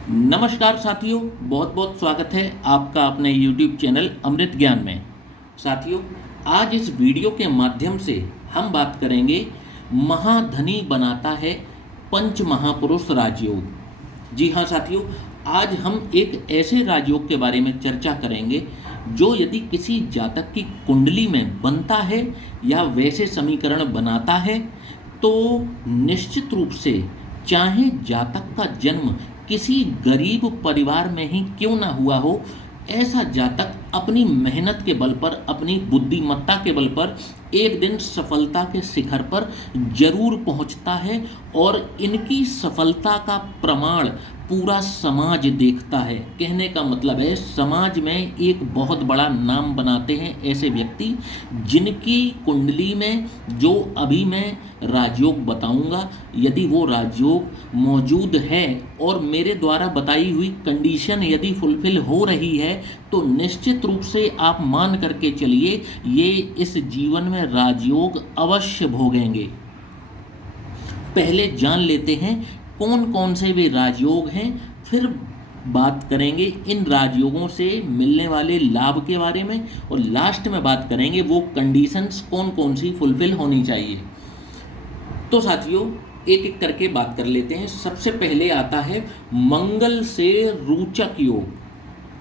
नमस्कार साथियों, बहुत बहुत स्वागत है आपका अपने YouTube चैनल अमृत ज्ञान में। साथियों, आज इस वीडियो के माध्यम से हम बात करेंगे महाधनी बनाता है पंच महापुरुष राजयोग। जी हाँ साथियों, आज हम एक ऐसे राजयोग के बारे में चर्चा करेंगे जो यदि किसी जातक की कुंडली में बनता है या वैसे समीकरण बनाता है तो निश्चित रूप से चाहे जातक का जन्म किसी गरीब परिवार में ही क्यों ना हुआ हो, ऐसा जातक अपनी मेहनत के बल पर, अपनी बुद्धिमत्ता के बल पर एक दिन सफलता के शिखर पर जरूर पहुंचता है। और इनकी सफलता का प्रमाण पूरा समाज देखता है। कहने का मतलब है, समाज में एक बहुत बड़ा नाम बनाते हैं ऐसे व्यक्ति जिनकी कुंडली में जो अभी मैं राजयोग बताऊंगा, यदि वो राजयोग मौजूद है और मेरे द्वारा बताई हुई कंडीशन यदि फुलफिल हो रही है तो निश्चित रूप से आप मान करके चलिए, ये इस जीवन में राजयोग अवश्य भोगेंगे। पहले जान लेते हैं कौन कौन से वे राजयोग हैं, फिर बात करेंगे इन राजयोगों से मिलने वाले लाभ के बारे में, और लास्ट में बात करेंगे वो कंडीशंस कौन कौन सी फुलफिल होनी चाहिए। तो साथियों, एक एक करके बात कर लेते हैं। सबसे पहले आता है मंगल से रोचक योग।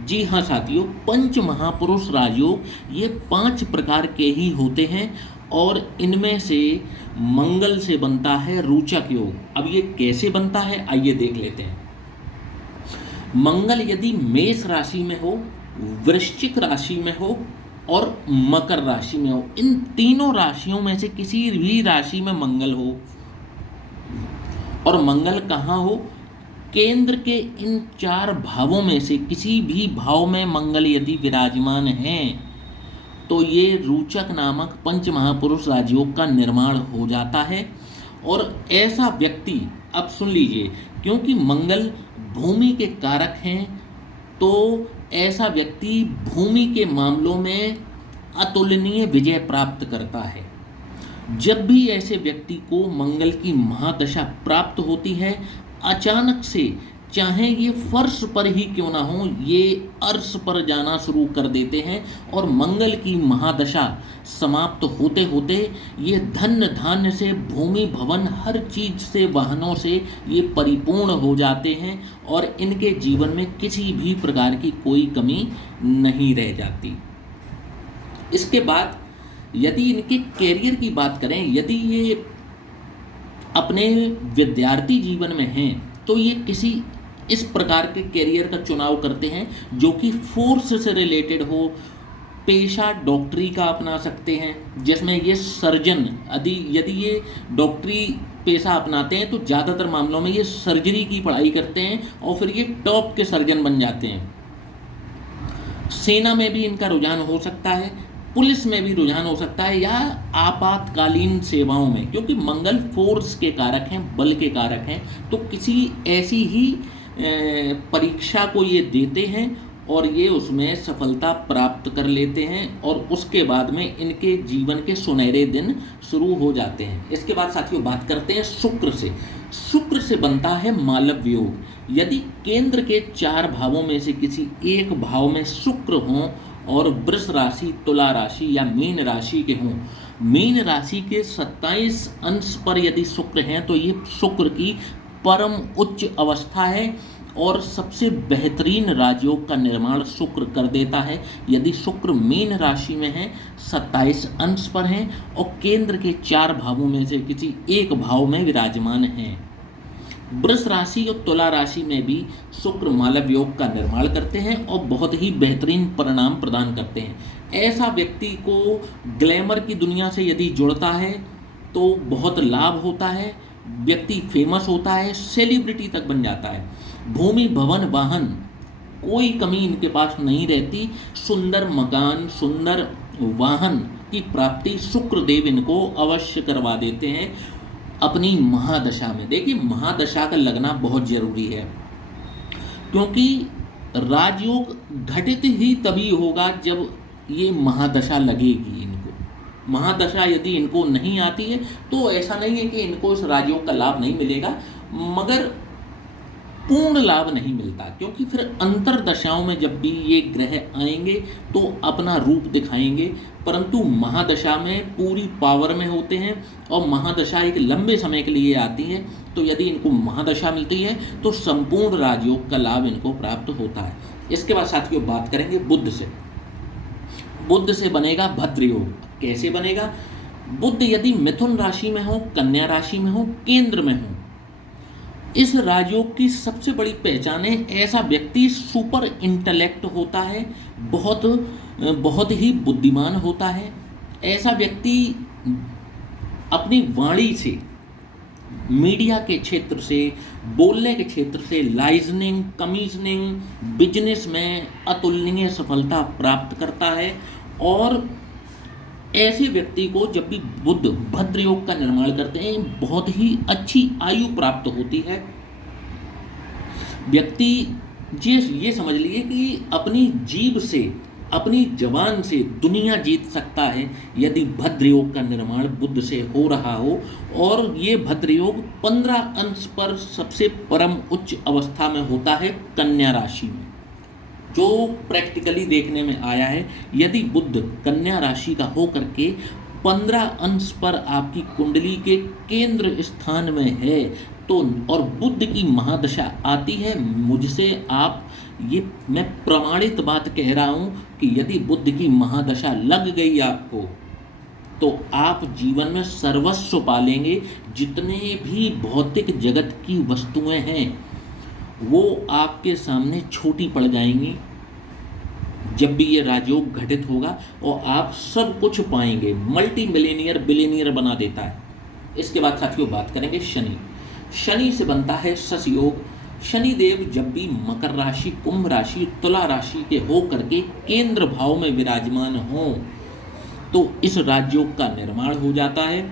जी हाँ साथियों, पंच महापुरुष राजयोग ये 5 प्रकार के ही होते हैं और इनमें से मंगल से बनता है रोचक योग। अब ये कैसे बनता है, आइए देख लेते हैं। मंगल यदि मेष राशि में हो, वृश्चिक राशि में हो और मकर राशि में हो, इन तीनों राशियों में से किसी भी राशि में मंगल हो, और मंगल कहाँ हो, केंद्र के इन 4 भावों में से किसी भी भाव में मंगल यदि विराजमान हैं तो ये रोचक नामक पंच महापुरुष राजयोग का निर्माण हो जाता है। और ऐसा व्यक्ति, अब सुन लीजिए, क्योंकि मंगल भूमि के कारक हैं तो ऐसा व्यक्ति भूमि के मामलों में अतुलनीय विजय प्राप्त करता है। जब भी ऐसे व्यक्ति को मंगल की महादशा प्राप्त होती है, अचानक से चाहे ये फर्श पर ही क्यों ना हो, ये अर्श पर जाना शुरू कर देते हैं और मंगल की महादशा समाप्त होते होते ये धन धान्य से, भूमि भवन, हर चीज से, वाहनों से ये परिपूर्ण हो जाते हैं और इनके जीवन में किसी भी प्रकार की कोई कमी नहीं रह जाती। इसके बाद यदि इनके कैरियर की बात करें, यदि ये अपने विद्यार्थी जीवन में हैं तो ये किसी इस प्रकार के कैरियर का चुनाव करते हैं जो कि फोर्स से रिलेटेड हो। पेशा डॉक्टरी का अपना सकते हैं, जिसमें ये सर्जन, यदि ये डॉक्टरी पेशा अपनाते हैं तो ज़्यादातर मामलों में ये सर्जरी की पढ़ाई करते हैं और फिर ये टॉप के सर्जन बन जाते हैं। सेना में भी इनका रुझान हो सकता है, पुलिस में भी रुझान हो सकता है, या आपातकालीन सेवाओं में, क्योंकि मंगल फोर्स के कारक हैं, बल के कारक हैं। तो किसी ऐसी ही परीक्षा को ये देते हैं और ये उसमें सफलता प्राप्त कर लेते हैं और उसके बाद में इनके जीवन के सुनहरे दिन शुरू हो जाते हैं। इसके बाद साथियों बात करते हैं शुक्र से। शुक्र से बनता है मालव योग। यदि केंद्र के 4 भावों में से किसी एक भाव में शुक्र हों और वृष राशि, तुला राशि या मीन राशि के हों, मीन राशि के 27 अंश पर यदि शुक्र हैं तो ये शुक्र की परम उच्च अवस्था है और सबसे बेहतरीन राजयोग का निर्माण शुक्र कर देता है। यदि शुक्र मीन राशि में है, 27 अंश पर हैं और केंद्र के 4 भावों में से किसी एक भाव में विराजमान हैं। वृष राशि और तुला राशि में भी शुक्र मालव योग का निर्माण करते हैं और बहुत ही बेहतरीन परिणाम प्रदान करते हैं। ऐसा व्यक्ति को ग्लैमर की दुनिया से यदि जुड़ता है तो बहुत लाभ होता है, व्यक्ति फेमस होता है, सेलिब्रिटी तक बन जाता है। भूमि भवन वाहन कोई कमी इनके पास नहीं रहती, सुंदर मकान, सुंदर वाहन की प्राप्ति शुक्र देव इनको अवश्य करवा देते हैं अपनी महादशा में। देखिए, महादशा का लगना बहुत जरूरी है, क्योंकि राजयोग घटित ही तभी होगा जब ये महादशा लगेगी इनको। महादशा यदि इनको नहीं आती है तो ऐसा नहीं है कि इनको इस राजयोग का लाभ नहीं मिलेगा, मगर पूर्ण लाभ नहीं मिलता, क्योंकि फिर अंतर दशाओं में जब भी ये ग्रह आएंगे तो अपना रूप दिखाएंगे, परंतु महादशा में पूरी पावर में होते हैं और महादशा एक लंबे समय के लिए आती है। तो यदि इनको महादशा मिलती है तो संपूर्ण राजयोग का लाभ इनको प्राप्त होता है। इसके बाद साथियों बात करेंगे बुध से। बुध से बनेगा भद्रयोग। कैसे बनेगा? बुध यदि मिथुन राशि में हो, कन्या राशि में हो, केंद्र में हो, इस राजयोग की सबसे बड़ी पहचान है ऐसा व्यक्ति सुपर इंटेलेक्ट होता है, बहुत ही बुद्धिमान होता है। ऐसा व्यक्ति अपनी वाणी से, मीडिया के क्षेत्र से, बोलने के क्षेत्र से, लाइजनिंग, कमीजनिंग, बिजनेस में अतुलनीय सफलता प्राप्त करता है। और ऐसे व्यक्ति को जब भी बुध भद्र योग का निर्माण करते हैं बहुत ही अच्छी आयु प्राप्त होती है। व्यक्ति ये समझ लिए कि अपनी जीभ से, अपनी जबान से दुनिया जीत सकता है यदि भद्र योग का निर्माण बुध से हो रहा हो। और ये भद्र योग 15 अंश पर सबसे परम उच्च अवस्था में होता है कन्या राशि में, जो प्रैक्टिकली देखने में आया है। यदि बुध कन्या राशि का हो करके 15 अंश पर आपकी कुंडली के केंद्र स्थान में है तो, और बुध की महादशा आती है, मुझसे आप ये मैं प्रमाणित बात कह रहा हूँ कि यदि बुध की महादशा लग गई आपको तो आप जीवन में सर्वस्व पालेंगे। जितने भी भौतिक जगत की वस्तुएं हैं वो आपके सामने छोटी पड़ जाएंगी जब भी ये राजयोग घटित होगा, और आप सब कुछ पाएंगे। मल्टी मिलियनियर, बिलियनियर बना देता है। इसके बाद साथियों बात करेंगे शनि। शनि से बनता है शश योग। शनि देव जब भी मकर राशि, कुंभ राशि, तुला राशि के हो करके केंद्र भाव में विराजमान हों तो इस राजयोग का निर्माण हो जाता है।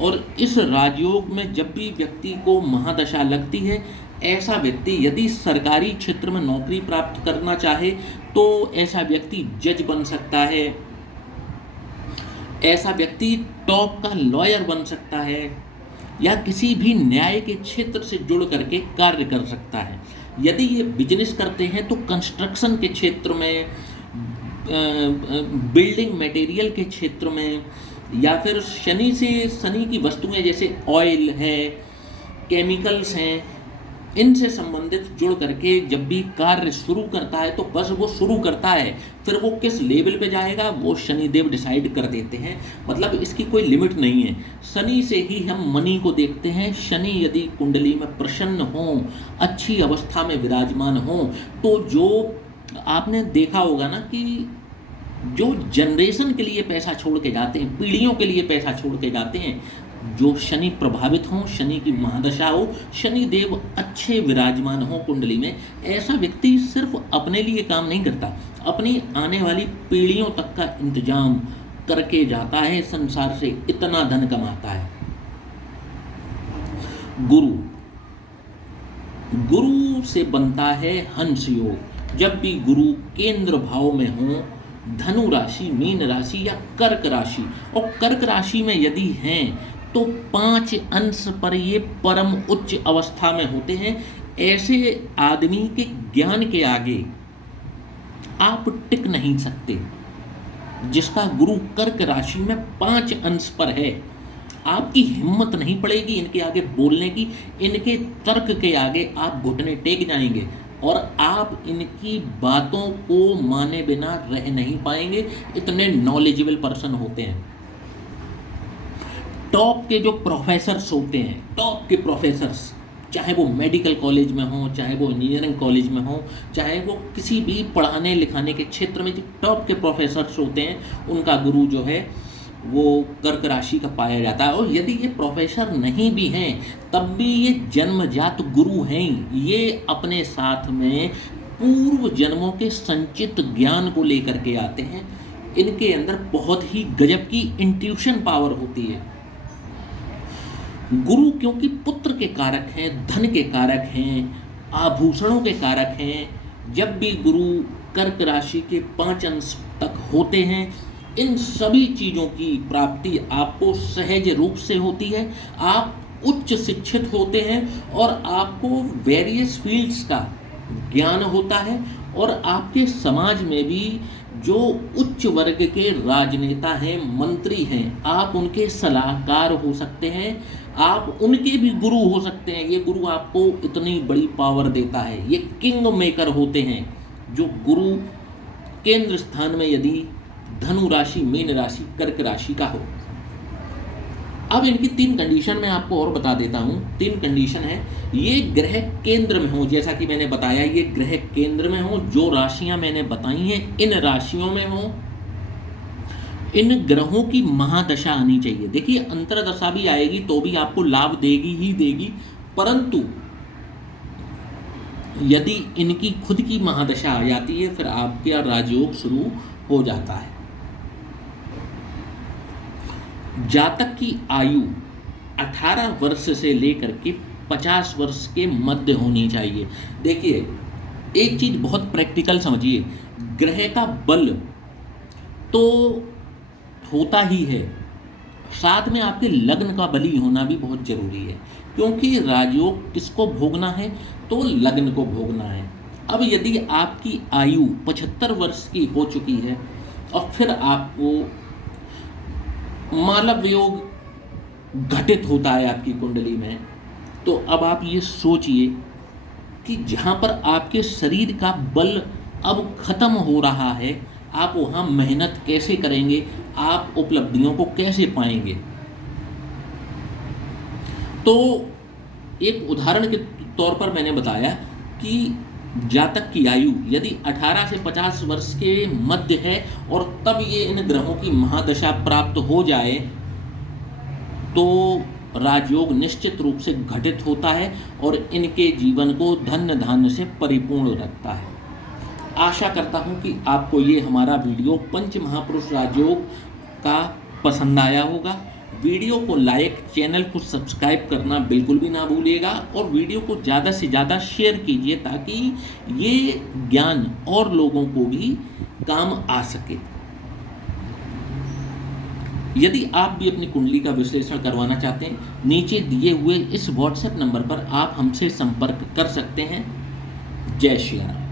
और इस राजयोग में जब भी व्यक्ति को महादशा लगती है, ऐसा व्यक्ति यदि सरकारी क्षेत्र में नौकरी प्राप्त करना चाहे तो ऐसा व्यक्ति जज बन सकता है, ऐसा व्यक्ति टॉप का लॉयर बन सकता है, या किसी भी न्याय के क्षेत्र से जुड़ करके कार्य कर सकता है। यदि ये बिजनेस करते हैं तो कंस्ट्रक्शन के क्षेत्र में, बिल्डिंग मटेरियल के क्षेत्र में, या फिर शनि की वस्तुएं जैसे ऑयल है, केमिकल्स हैं, इनसे संबंधित जुड़ करके जब भी कार्य शुरू करता है तो बस वो शुरू करता है, फिर वो किस लेवल पे जाएगा वो शनिदेव डिसाइड कर देते हैं। मतलब इसकी कोई लिमिट नहीं है। शनि से ही हम मनी को देखते हैं। शनि यदि कुंडली में प्रसन्न हो, अच्छी अवस्था में विराजमान हो, तो जो आपने देखा होगा ना कि जो जनरेशन के लिए पैसा छोड़ के जाते हैं, पीढ़ियों के लिए पैसा छोड़ के जाते हैं, जो शनि प्रभावित हों, शनि की महादशा हो, शनि देव अच्छे विराजमान हो कुंडली में, ऐसा व्यक्ति सिर्फ अपने लिए काम नहीं करता, अपनी आने वाली पीढ़ियों तक का इंतजाम करके जाता है, संसार से इतना धन कमाता है। गुरु से बनता है हंस योग। जब भी गुरु केंद्र भाव में हो, धनु राशि, मीन राशि या कर्क राशि, और कर्क राशि में यदि हैं तो 5 अंश पर ये परम उच्च अवस्था में होते हैं। ऐसे आदमी के ज्ञान के आगे आप टिक नहीं सकते। जिसका गुरु कर्क राशि में 5 अंश पर है, आपकी हिम्मत नहीं पड़ेगी इनके आगे बोलने की, इनके तर्क के आगे आप घुटने टेक जाएंगे और आप इनकी बातों को माने बिना रह नहीं पाएंगे। इतने नॉलेजेबल पर्सन होते हैं। टॉप के जो प्रोफेसर्स होते हैं, टॉप के प्रोफेसर्स, चाहे वो मेडिकल कॉलेज में हो, चाहे वो इंजीनियरिंग कॉलेज में हो, चाहे वो किसी भी पढ़ाने लिखाने के क्षेत्र में जो टॉप के प्रोफेसर्स होते हैं, उनका गुरु जो है वो कर्क राशि का पाया जाता है। और यदि ये प्रोफेसर नहीं भी हैं तब भी ये जन्मजात गुरु हैं। ये अपने साथ में पूर्व जन्मों के संचित ज्ञान को लेकर के आते हैं। इनके अंदर बहुत ही गजब की इंट्यूशन पावर होती है। गुरु क्योंकि पुत्र के कारक हैं, धन के कारक हैं, आभूषणों के कारक हैं। जब भी गुरु कर्क राशि के 5 अंश तक होते हैं, इन सभी चीज़ों की प्राप्ति आपको सहज रूप से होती है। आप उच्च शिक्षित होते हैं और आपको वेरियस फील्ड्स का ज्ञान होता है और आपके समाज में भी जो उच्च वर्ग के राजनेता हैं, मंत्री हैं, आप उनके सलाहकार हो सकते हैं, आप उनके भी गुरु हो सकते हैं। ये गुरु आपको इतनी बड़ी पावर देता है, ये किंग मेकर होते हैं। जो गुरु केंद्र स्थान में यदि धनु राशि, मीन राशि, कर्क राशि का हो। अब इनकी 3 कंडीशन मैं आपको और बता देता हूँ। 3 कंडीशन है, ये ग्रह केंद्र में हो, जैसा कि मैंने बताया ये ग्रह केंद्र में हो, जो राशियां मैंने बताई हैं इन राशियों में हो, इन ग्रहों की महादशा आनी चाहिए। देखिए अंतरदशा भी आएगी तो भी आपको लाभ देगी ही देगी, परंतु यदि इनकी खुद की महादशा आ जाती है फिर आपका राजयोग शुरू हो जाता है। जातक की आयु 18 वर्ष से लेकर के 50 वर्ष के मध्य होनी चाहिए। देखिए एक चीज बहुत प्रैक्टिकल समझिए, ग्रह का बल तो होता ही है, साथ में आपके लग्न का बली होना भी बहुत जरूरी है, क्योंकि राजयोग किसको भोगना है, तो लग्न को भोगना है। अब यदि आपकी आयु 75 वर्ष की हो चुकी है और फिर आपको मालव योग घटित होता है आपकी कुंडली में, तो अब आप ये सोचिए कि जहाँ पर आपके शरीर का बल अब खत्म हो रहा है, आप वहाँ मेहनत कैसे करेंगे, आप उपलब्धियों को कैसे पाएंगे। तो एक उदाहरण के तौर पर मैंने बताया कि जातक की आयु यदि 18 से 50 वर्ष के मध्य है और तब ये इन ग्रहों की महादशा प्राप्त हो जाए तो राजयोग निश्चित रूप से घटित होता है और इनके जीवन को धन्य धान्य से परिपूर्ण रखता है। आशा करता हूँ कि आपको ये हमारा वीडियो पंच महापुरुष राजयोग का पसंद आया होगा। वीडियो को लाइक, चैनल को सब्सक्राइब करना बिल्कुल भी ना भूलिएगा और वीडियो को ज़्यादा से ज़्यादा शेयर कीजिए ताकि ये ज्ञान और लोगों को भी काम आ सके। यदि आप भी अपनी कुंडली का विश्लेषण करवाना चाहते हैं, नीचे दिए हुए इस व्हाट्सएप नंबर पर आप हमसे संपर्क कर सकते हैं। जय श्री राम।